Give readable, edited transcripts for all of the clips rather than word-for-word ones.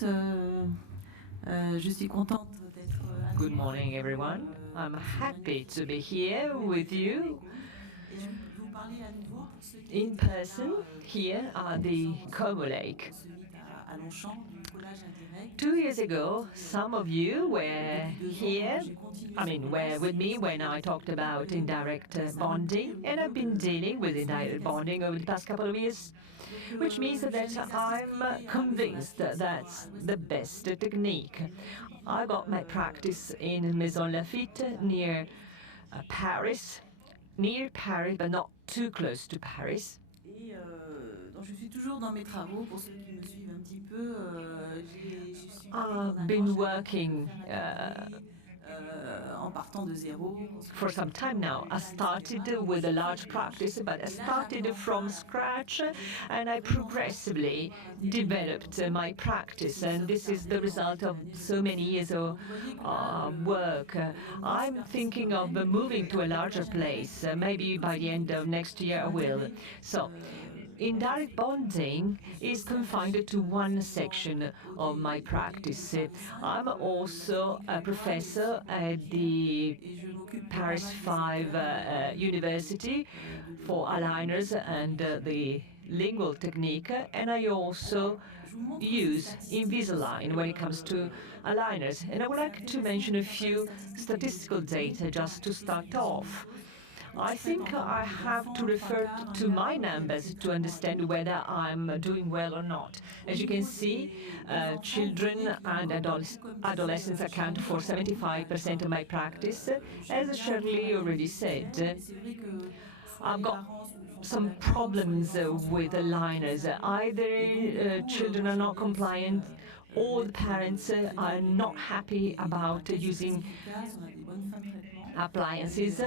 tous. Je suis contente d'être à Good nouveau morning, everyone. I'm happy to be here with you et je vais vous parler à nouveau pour ceux qui in étaient person là, here at the Como Lake. on se mit à Longchamp du collage indirect. 2 years ago, some of you were Depuis 2 ans, here, j'ai continué I ce mean, collage. were with me when I talked about indirect bonding, and I've been dealing with indirect bonding over the past couple of years, which means that I'm convinced that that's the best technique. I got my practice in Maison Lafitte near Paris, but not too close to Paris. Et donc je suis toujours dans mes travaux. Pour ceux qui me suivent un petit peu, I've been working en partant de zéro. for some time now. I started with a large practice, but I started from scratch and I progressively developed my practice. And this is the result of so many years of work. I'm thinking of moving to a larger place. Maybe by the end of next year I will. So indirect bonding is confined to one section of my practice. I'm also a professor at the Paris 5 University for aligners and the lingual technique, and I also use Invisalign when it comes to aligners. And I would like to mention a few statistical data just to start off. I think I have to refer to my numbers to understand whether I'm doing well or not. As you can see, children and adolescents account for 75% of my practice. As Shirley already said, I've got some problems with aligners. Either children are not compliant or the parents are not happy about using appliances.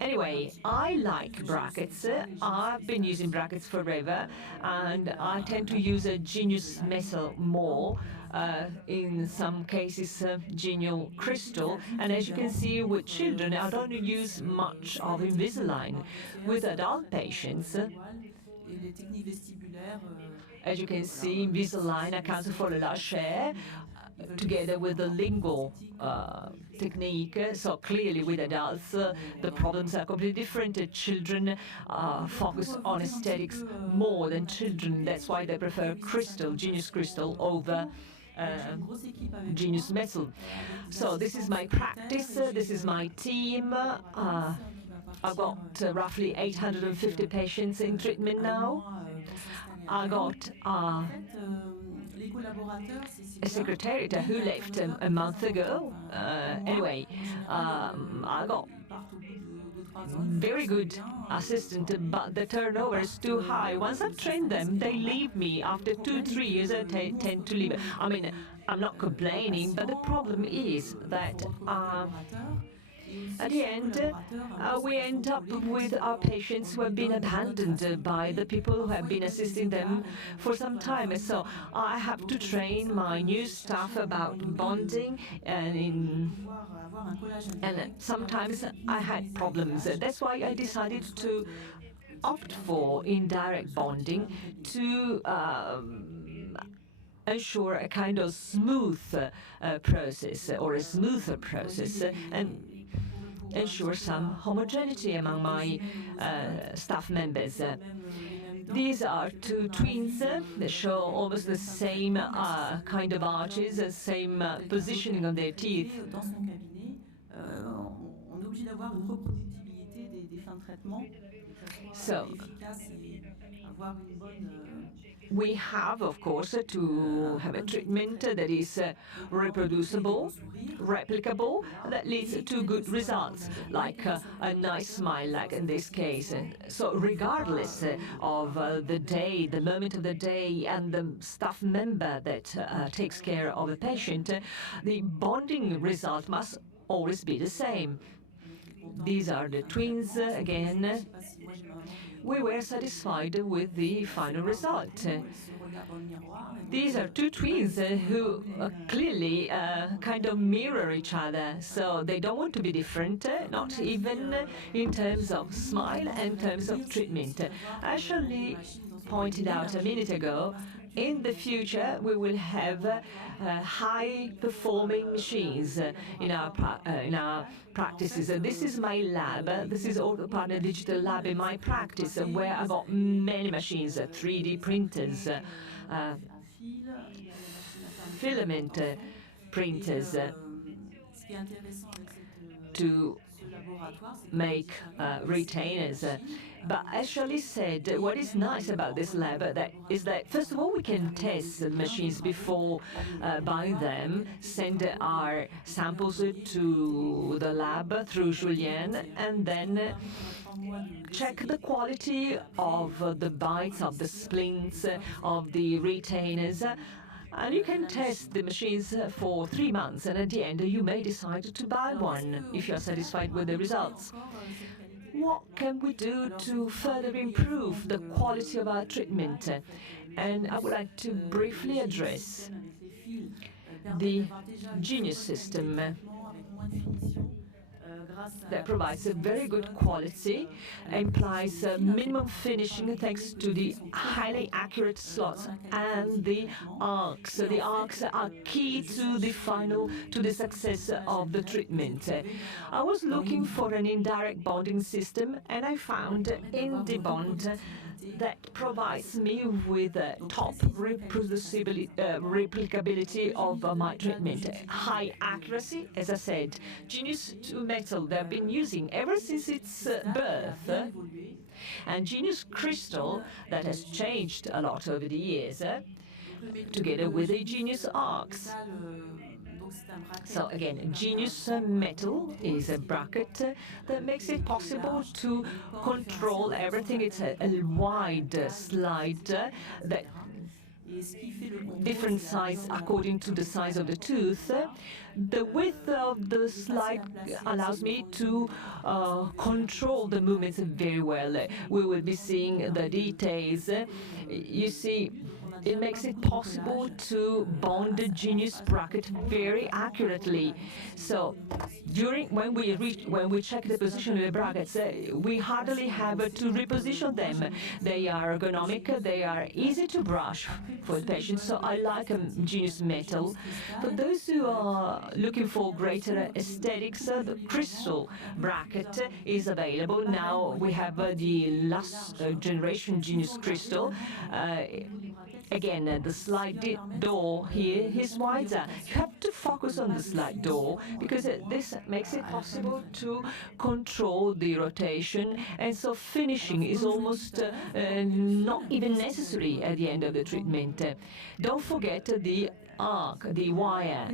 Anyway, I like brackets. I've been using brackets forever, and I tend to use a Genius Metal more. In some cases, Genial Crystal. And as you can see with children, I don't use much of Invisalign. With adult patients, as you can see, Invisalign accounts for a large share, together with the lingual technique. So clearly with adults, the problems are completely different. Children focus on aesthetics more than children. That's why they prefer crystal, Genius Crystal, over Genius Metal. So this is my practice, this is my team. I've got roughly 850 patients in treatment now. I got a secretariat who left a month ago. Anyway, I got very good assistant, but the turnover is too high. Once I've trained them, they leave me. After 2-3 years, they tend to leave. I mean, I'm not complaining, but the problem is that at the end, we end up with our patients who have been abandoned by the people who have been assisting them for some time. So I have to train my new staff about bonding, and sometimes I had problems. That's why I decided to opt for indirect bonding to ensure a kind of smooth process, or a smoother process, and ensure some homogeneity among my staff members. These are two twins. They show almost the same kind of arches, the same positioning of their teeth. So we have, of course, to have a treatment that is reproducible, replicable, that leads to good results, like a nice smile, like in this case. So regardless of the day, the moment of the day, and the staff member that takes care of a patient, the bonding result must always be the same. These are the twins again. We were satisfied with the final result. These are two twins who clearly kind of mirror each other, so they don't want to be different, not even in terms of smile and in terms of treatment. As Shirley pointed out a minute ago, in the future, we will have high-performing machines in our practices. This is my lab. This is Autopartner Digital Lab in my practice, where I got many machines, 3D printers, filament printers to make retainers. But as Shirley said, what is nice about this lab is that, first of all, we can test the machines before buying them, send our samples to the lab through Julien, and then check the quality of the bites, of the splints, of the retainers. And you can test the machines for 3 months, and at the end you may decide to buy one if you are satisfied with the results. What can we do to further improve the quality of our treatment? And I would like to briefly address the Genius system that provides a very good quality, implies minimum finishing thanks to the highly accurate slots and the arcs. So the arcs are key to the success of the treatment. I was looking for an indirect bonding system, and I found IndiBond that provides me with top replicability of my treatment. High accuracy, as I said, Genius to metal they've been using ever since its birth, and Genius Crystal that has changed a lot over the years, together with the Genius arcs. So again, Genius metal is a bracket that makes it possible to control everything. It's a wide slide that different size according to the size of the tooth. The width of the slide allows me to control the movements very well. We will be seeing the details. You see, it makes it possible to bond the Genius bracket very accurately. So when we check the position of the brackets, we hardly have to reposition them. They are ergonomic, they are easy to brush for the patient, so I like Genius metal. For those who are looking for greater aesthetics, the crystal bracket is available. Now we have the last generation Genius crystal. Again, the slide door here is wider. You have to focus on the slide door because this makes it possible to control the rotation, and so finishing is almost not even necessary at the end of the treatment. Don't forget the arc, the wire.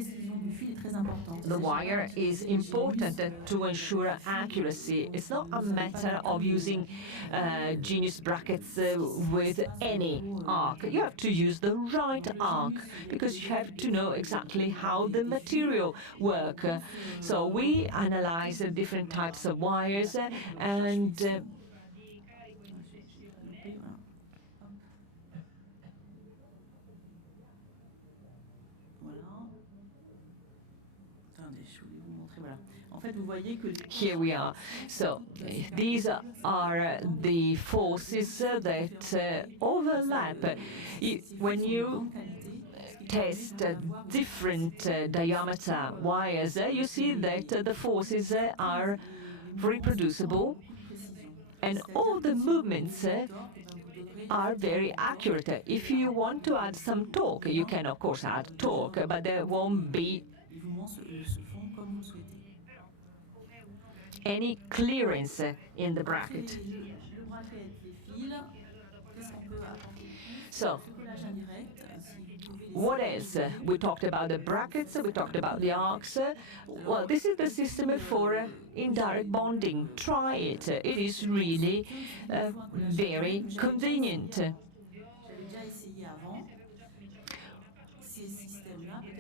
The wire is important to ensure accuracy. It's not a matter of using Genius brackets with any arc. You have to use the right arc because you have to know exactly how the material works. So we analyze different types of wires and here we are. So these are the forces that overlap. When you test different diameter wires, you see that the forces are reproducible, and all the movements are very accurate. If you want to add some torque, you can of course add torque, but there won't be any clearance in the bracket. So, what else? We talked about the brackets, we talked about the arcs. Well, this is the system for indirect bonding. Try it. It is really very convenient.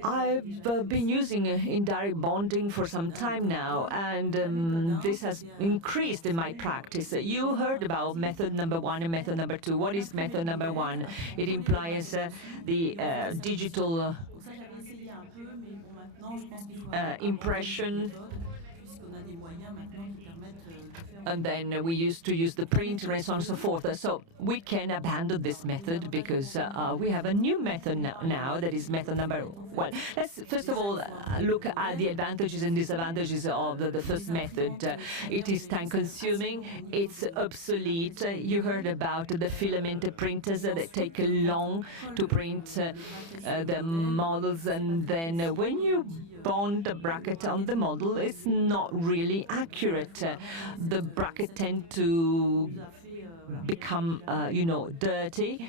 I've been using indirect bonding for some time now, and this has increased in my practice. You heard about method number 1 and method number 2. What is method number 1? It implies the digital impression and then we used to use the printer and so on and so forth. So we can abandon this method because we have a new method now that is method number one. Let's first of all look at the advantages and disadvantages of the first method. It is time consuming, it's obsolete. You heard about the filament printers that take long to print the models, and then when you bond the bracket on the model, it's not really accurate. The bracket tend to become, dirty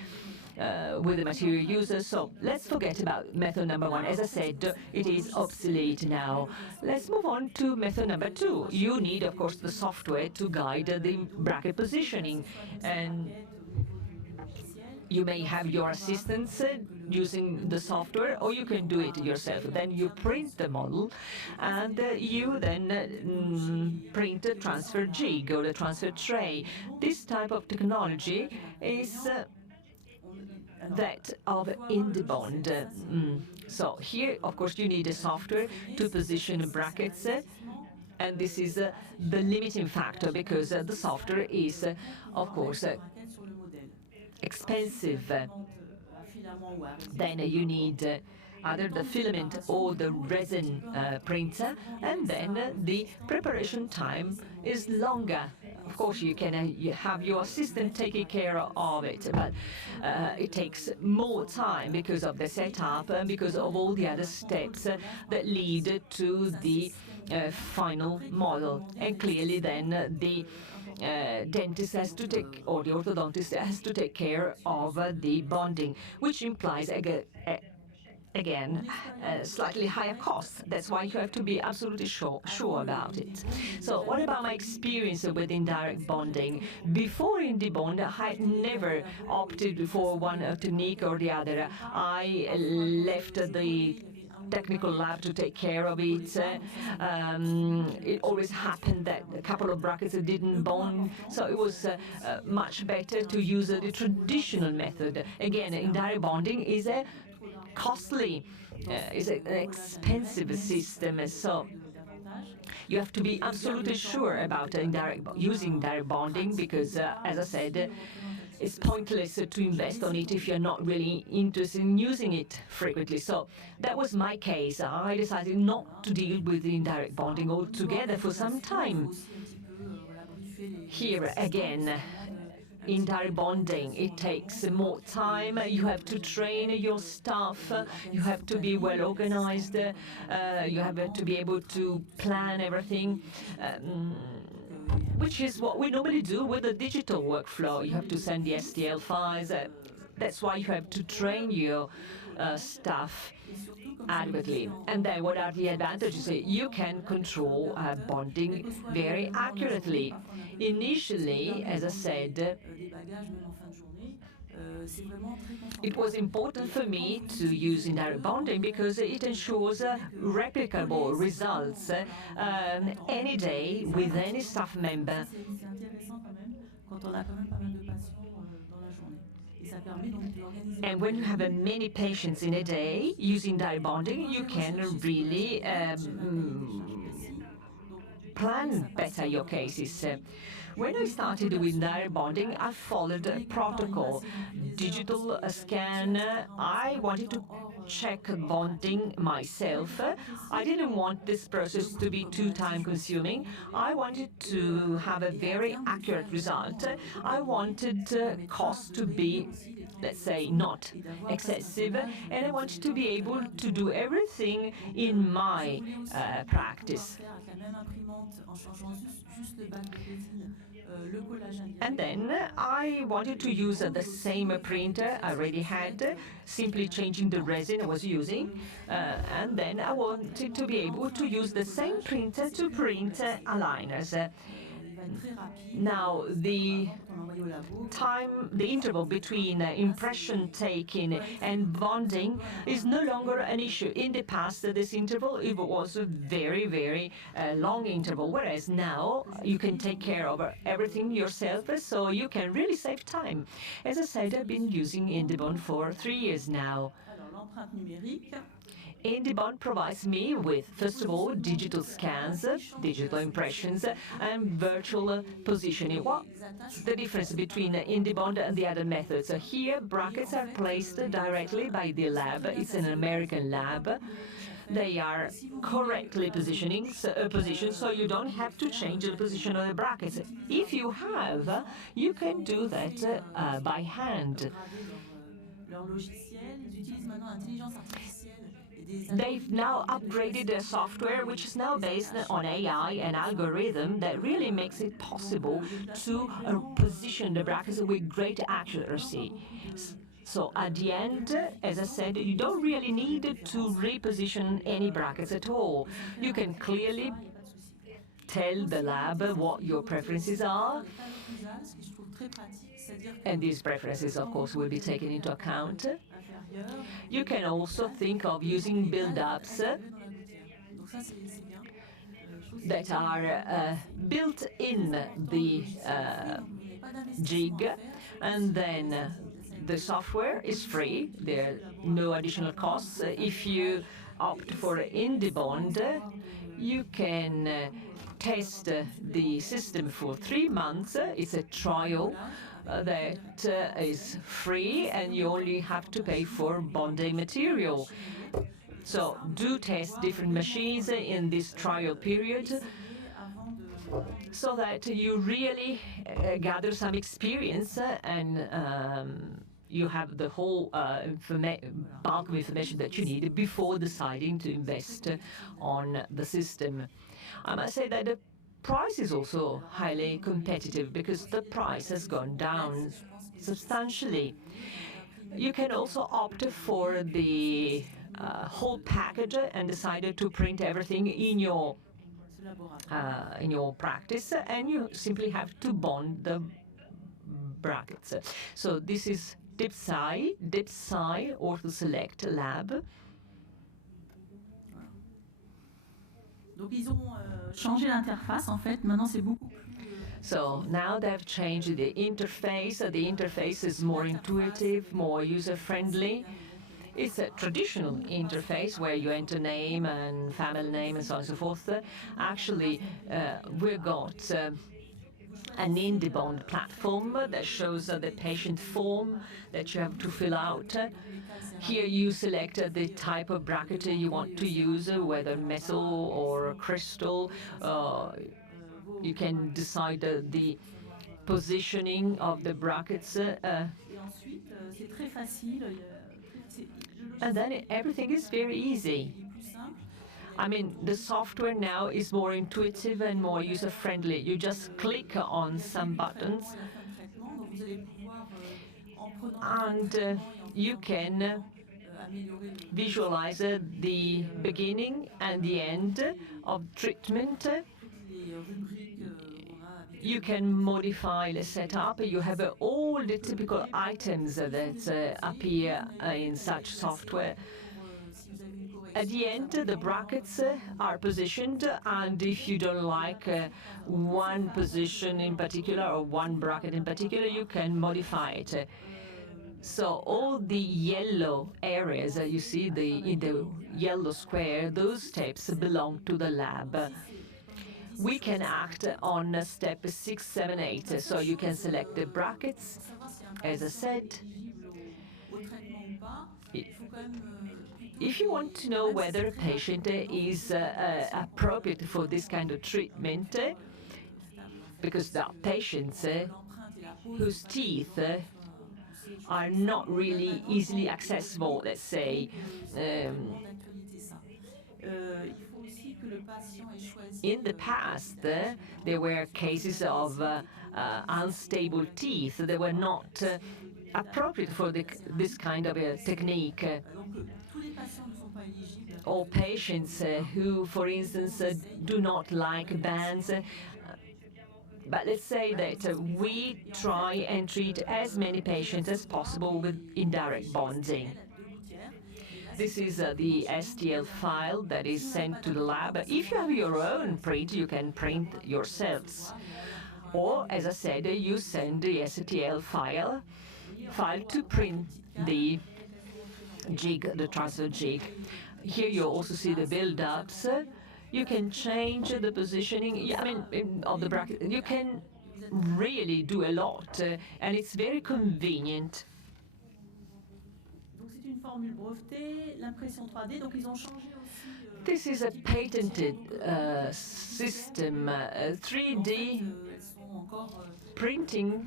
with the material used. So let's forget about method number one. As I said, it is obsolete now. Let's move on to method number two. You need, of course, the software to guide the bracket positioning, and you may have your assistants using the software, or you can do it yourself. Then you print the model, and you then print a transfer jig or the transfer tray. This type of technology is that of IndieBond. So here, of course, you need a software to position brackets, and this is the limiting factor because the software is, of course, expensive. Then you need either the filament or the resin printer, and then the preparation time is longer. Of course, you can you have your assistant taking care of it, but it takes more time because of the setup and because of all the other steps that lead to the final model. And clearly then the dentist has to take, or the orthodontist has to take care of the bonding, which implies again, slightly higher costs. That's why you have to be absolutely sure about it. So what about my experience with indirect bonding? Before IndieBond, I had never opted for one technique or the other. I left the technical lab to take care of it. It always happened that a couple of brackets didn't bond, so it was much better to use the traditional method. Again, indirect bonding is a costly, is an expensive system, so you have to be absolutely sure about using indirect bonding because, as I said, it's pointless to invest on it if you're not really interested in using it frequently. So that was my case. I decided not to deal with indirect bonding altogether for some time. Here again, indirect bonding, it takes more time. You have to train your staff. You have to be well organized. You have to be able to plan everything. Which is what we normally do with the digital workflow. You have to send the STL files. That's why you have to train your staff adequately. And then what are the advantages? You can control bonding very accurately. Initially, as I said, it was important for me to use indirect bonding because it ensures replicable results any day with any staff member. And when you have many patients in a day using direct bonding, you can really plan better your cases. When I started with direct bonding, I followed a protocol. Digital scan, I wanted to check bonding myself. I didn't want this process to be too time-consuming. I wanted to have a very accurate result. I wanted costs to be, let's say, not excessive, and I wanted to be able to do everything in my practice. And then I wanted to use the same printer I already had, simply changing the resin I was using. And then I wanted to be able to use the same printer to print aligners. Now, the interval between impression taking and bonding is no longer an issue. In the past, this interval, it was a very, very long interval, whereas now you can take care of everything yourself, so you can really save time. As I said, I've been using IndieBond for 3 years now. Indibond provides me with, first of all, digital scans, digital impressions, and virtual positioning. What's the difference between Indibond and the other methods? Here, brackets are placed directly by the lab. It's an American lab. They are correctly positioned, so you don't have to change the position of the brackets. If you have, you can do that by hand. They've now upgraded their software, which is now based on AI and algorithm that really makes it possible to position the brackets with great accuracy. So at the end, as I said, you don't really need to reposition any brackets at all. You can clearly tell the lab what your preferences are, and these preferences, of course, will be taken into account. You can also think of using build-ups that are built in the jig, and then the software is free. There are no additional costs. If you opt for Indibond, you can test the system for 3 months. It's a trial that is free, and you only have to pay for bonding material. So do test different machines in this trial period so that you really gather some experience and you have the whole bulk of information that you need before deciding to invest on the system. I must say that the price is also highly competitive because the price has gone down substantially. You can also opt for the whole package and decide to print everything in your practice, and you simply have to bond the brackets. So this is DIPSI OrthoSelect Lab. Donc ils ont changé l'interface en fait. Maintenant c'est beaucoup plus. So now they've changed the interface. The interface is more intuitive, more user-friendly. It's a traditional interface where you enter name and family name and so on and so forth. Actually, we've got an Indibond platform that shows the patient form that you have to fill out. Here you select the type of bracket you want to use, whether metal or crystal. You can decide the positioning of the brackets. And then everything is very easy. I mean, the software now is more intuitive and more user-friendly. You just click on some buttons, and you can visualize the beginning and the end of treatment. You can modify the setup. You have all the typical items that appear in such software. At the end, the brackets are positioned, and if you don't like one position in particular or one bracket in particular, you can modify it. So all the yellow areas that you see in the yellow square, those steps belong to the lab. We can act on step 6, 7, 8. So you can select the brackets, as I said. If you want to know whether a patient is appropriate for this kind of treatment, because there are patients whose teeth are not really easily accessible, let's say. In the past, there were cases of unstable teeth that were not appropriate for this kind of a technique. Or patients who, for instance, do not like bands. But let's say that we try and treat as many patients as possible with indirect bonding. This is the STL file that is sent to the lab. If you have your own print, you can print yourselves. Or, as I said, you send the STL file to print the jig, the transfer jig. Here you also see the build-ups. You can change the positioning, I mean, of the bracket. You can really do a lot, and it's very convenient. Donc c'est une formule brevetée, l'impression 3D. Donc ils ont changé aussi. This is a patented system. 3D printing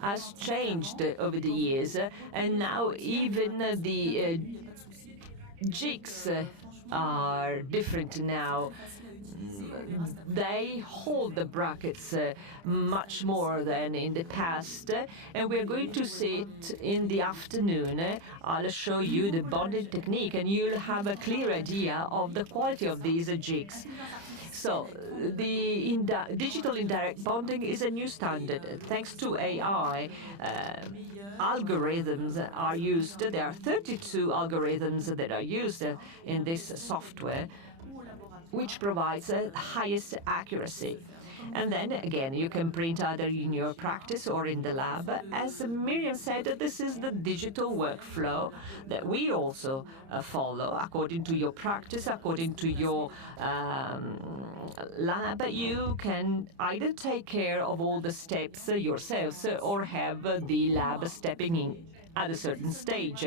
has changed over the years, and now even the jigs are different now. They hold the brackets much more than in the past, and we're going to see it in the afternoon. I'll show you the bonding technique, and you'll have a clear idea of the quality of these jigs. So the digital indirect bonding is a new standard. Thanks to AI, algorithms are used. There are 32 algorithms that are used in this software, which provides the highest accuracy. And then again, you can print either in your practice or in the lab. As Miriam said, this is the digital workflow that we also follow. According to your practice, according to your lab, you can either take care of all the steps yourselves or have the lab stepping in at a certain stage.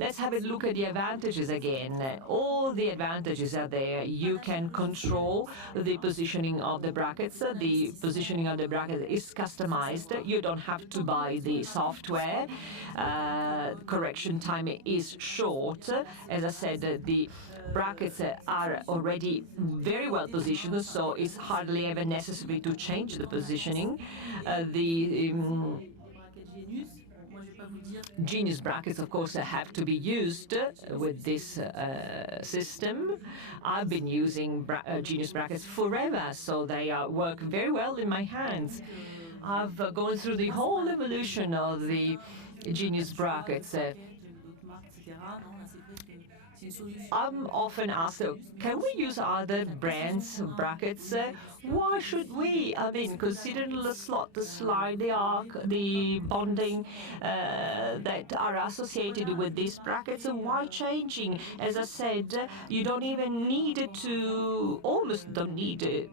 Let's have a look at the advantages again. All the advantages are there. You can control the positioning of the brackets. The positioning of the bracket is customized. You don't have to buy the software. Correction time is short. As I said, the brackets are already very well positioned, so it's hardly ever necessary to change the positioning. The Genius brackets, of course, have to be used with this system. I've been using Genius brackets forever, so they work very well in my hands. I've gone through the whole evolution of the Genius brackets. I'm often asked, can we use other brands' brackets? Why should we? I mean, considering the slot, the slide, the arc, the bonding that are associated with these brackets, why changing? As I said, you don't even need to, almost don't need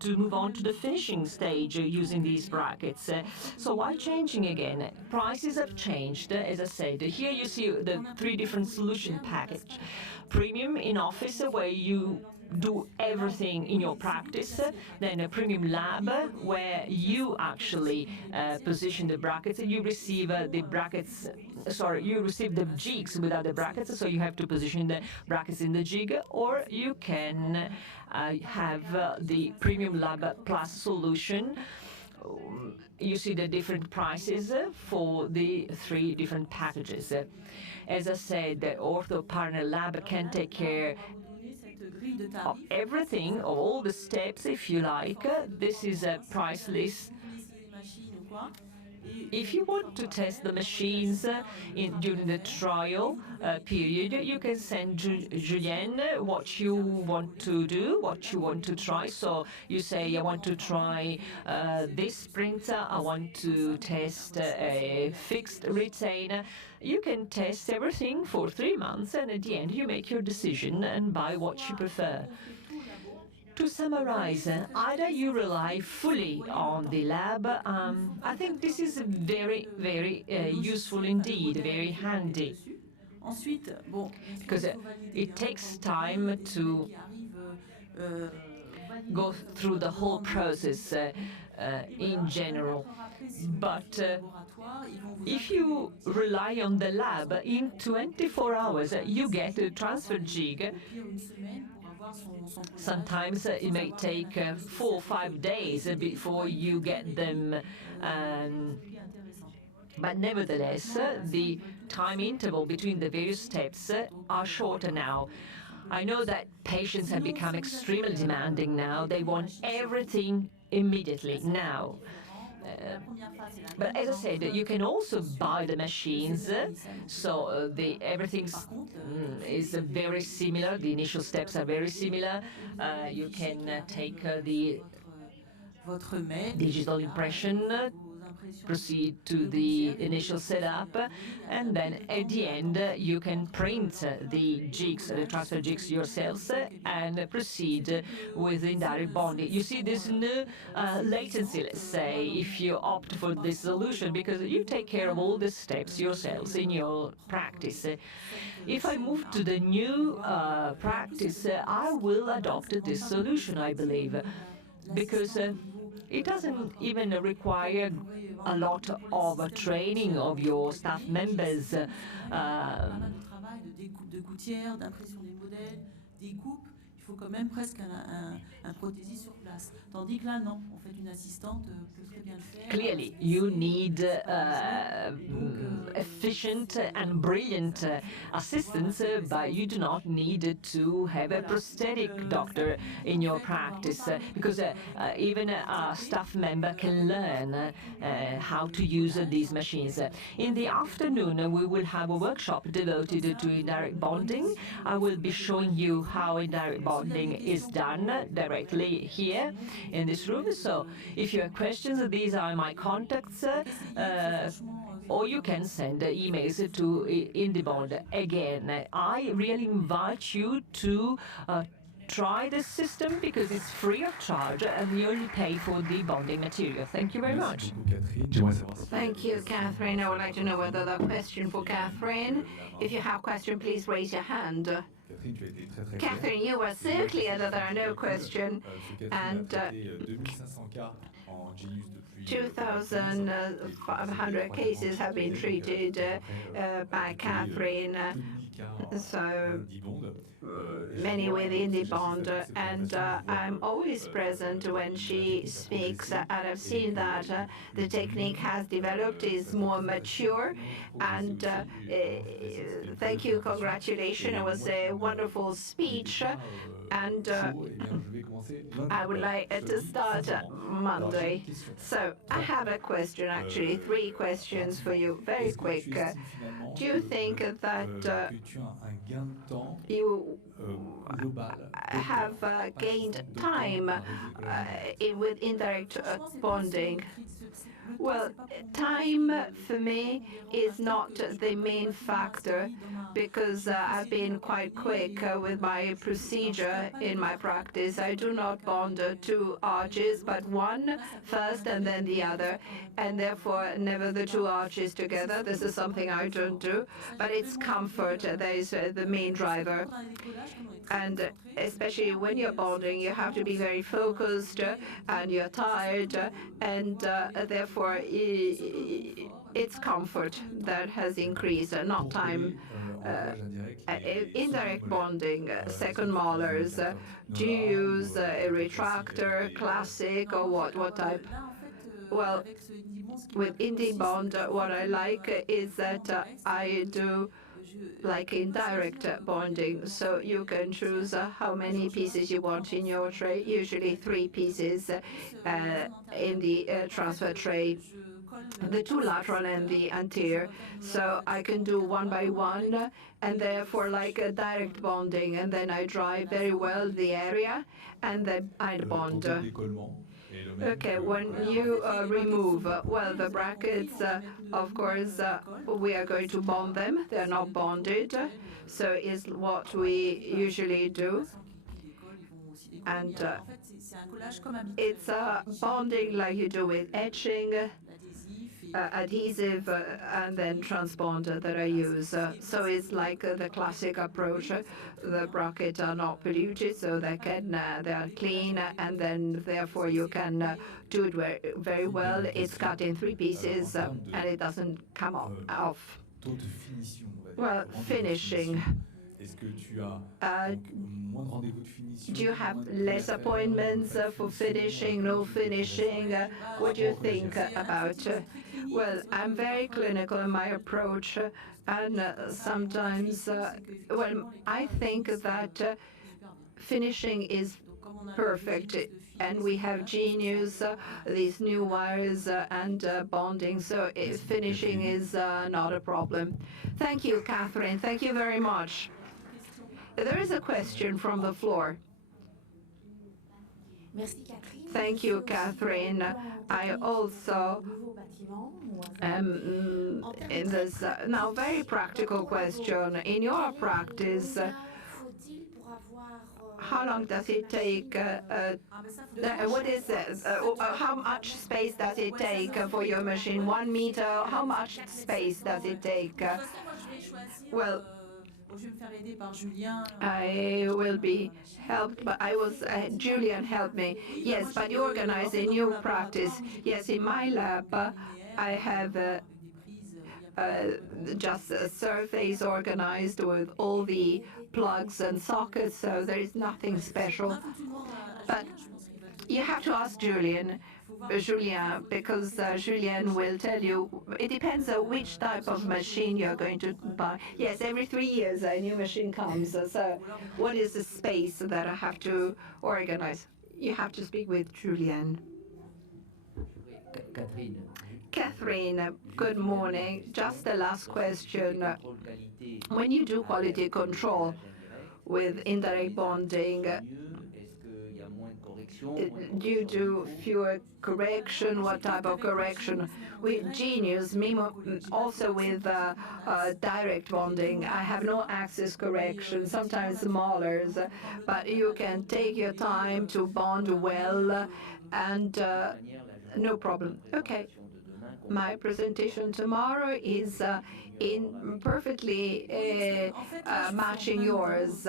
to move on to the finishing stage using these brackets. So why changing again? Prices have changed, as I said. Here you see the 3 different solution package. Premium in office, where you do everything in your practice. Then a premium lab, where you actually position the brackets. You receive the brackets, you receive the jigs without the brackets, so you have to position the brackets in the jig, or you can have the premium lab plus solution. You see the different prices for the 3 different packages. As I said, the Ortho Partner Lab can take care of everything, of all the steps, if you like. This is a price list. If you want to test the machines during the trial period, you can send Julienne what you want to do, what you want to try. So you say, I want to try this printer, I want to test a fixed retainer. You can test everything for 3 months, and at the end you make your decision and buy what you prefer. To summarize, either you rely fully on the lab. I think this is very, very useful indeed, very handy. Because it takes time to go through the whole process in general. But if you rely on the lab, in 24 hours you get a transfer jig. Sometimes it may take 4 or 5 days before you get them. But nevertheless, the time interval between the various steps are shorter now. I know that patients have become extremely demanding now. They want everything immediately, now. But as I said, you can also buy the machines, so everything is very similar. The initial steps are very similar. You can take the digital impression proceed to the initial setup, and then at the end you can print the jigs, the transfer jigs yourselves, and proceed with indirect bonding. You see, there's no latency, let's say, if you opt for this solution, because you take care of all the steps yourselves in your practice. If I move to the new practice, I will adopt this solution, I believe, because it doesn't even require a lot of training of your staff members. De gouttières, d'impression des modèles, des coupes. Il faut quand même presque un prothésiste sur place. Tandis que là, non. En fait, une assistante peut très bien le faire. Clearly, you need efficient and brilliant assistants, but you do not need to have a prosthetic doctor in your practice, because even a staff member can learn how to use these machines. In the afternoon, we will have a workshop devoted to indirect bonding. I will be showing you how indirect bonding is done directly here in this room. So if you have questions, these are my contacts, or you can send emails to Indibond. Again, I really invite you to try this system, because it's free of charge and you only pay for the bonding material. Thank you very much. Thank you, Catherine. I would like to know whether the question for Catherine. If you have a question, please raise your hand. Catherine, you were so clear that there are no questions, and 2,500 cases have been treated by Catherine. So many with Indibond, and I'm always present when she speaks, and I've seen that the technique has developed, is more mature, and thank you, congratulations, it was a wonderful speech, and I would like to start Monday. So I have a question, actually, 3 questions for you, very quick. Do you think that you have gained time with indirect bonding? Well, time for me is not the main factor, because I've been quite quick with my procedure in my practice. I do not bond 2 arches, but one first and then the other, and therefore never the 2 arches together. This is something I don't do, but it's comfort that is the main driver. And especially when you're bonding, you have to be very focused, and you're tired, and therefore it's comfort that has increased, not time. Indirect bonding, second molars, do you use a retractor, classic, or what type? Well, with Indibond, what I like is that I do like indirect bonding, so you can choose how many pieces you want in your tray, usually 3 pieces in the transfer tray, the 2 lateral and the anterior, so I can do one by one, and therefore like a direct bonding, and then I dry very well the area, and then I bond. Okay, when you remove, well, the brackets, of course, we are going to bond them. They're not bonded, so is what we usually do. And it's bonding like you do with etching, adhesive, and then transponder that I use. So it's like the classic approach. The brackets are not polluted, so they are clean, and then therefore you can do it very well. It's cut in 3 pieces, and it doesn't come off. Well, finishing. Do you have less appointments for finishing, no finishing? What do you think about? Well, I'm very clinical in my approach, and sometimes, well, I think that finishing is perfect, and we have Genius, these new wires, and bonding, so finishing is not a problem. Thank you, Catherine. Thank you very much. There is a question from the floor. Thank you, Catherine. I also in this now very practical question. In your practice, how long does it take? What is this? How much space does it take for your machine? 1 meter? How much space does it take? Well, I will be helped, but I was Julian helped me. Yes, but you organize a new practice. Yes, in my lab, I have just surface organized with all the plugs and sockets, so there is nothing special. But you have to ask Julien, because Julien will tell you. It depends on which type of machine you're going to buy. Yes, every 3 years a new machine comes. So, what is the space that I have to organize? You have to speak with Julien. Catherine, good morning. Just the last question. When you do quality control with indirect bonding, do you do fewer correction? What type of correction? With Genius, also with direct bonding, I have no axis correction, sometimes smaller, but you can take your time to bond well and no problem. Okay. My presentation tomorrow is in perfectly matching yours.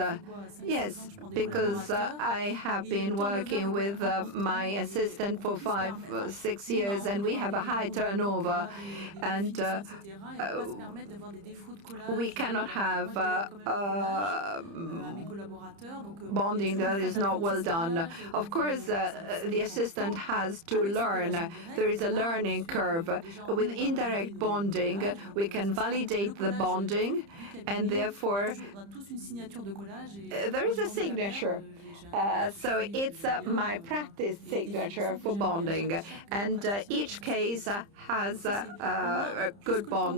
Yes, because I have been working with my assistant for 5, 6 years, and we have a high turnover, and we cannot have bonding that is not well done. Of course, the assistant has to learn. There is a learning curve. With indirect bonding, we can validate the bonding, and therefore there is a signature. So it's my practice signature for bonding, and each case has a good bond.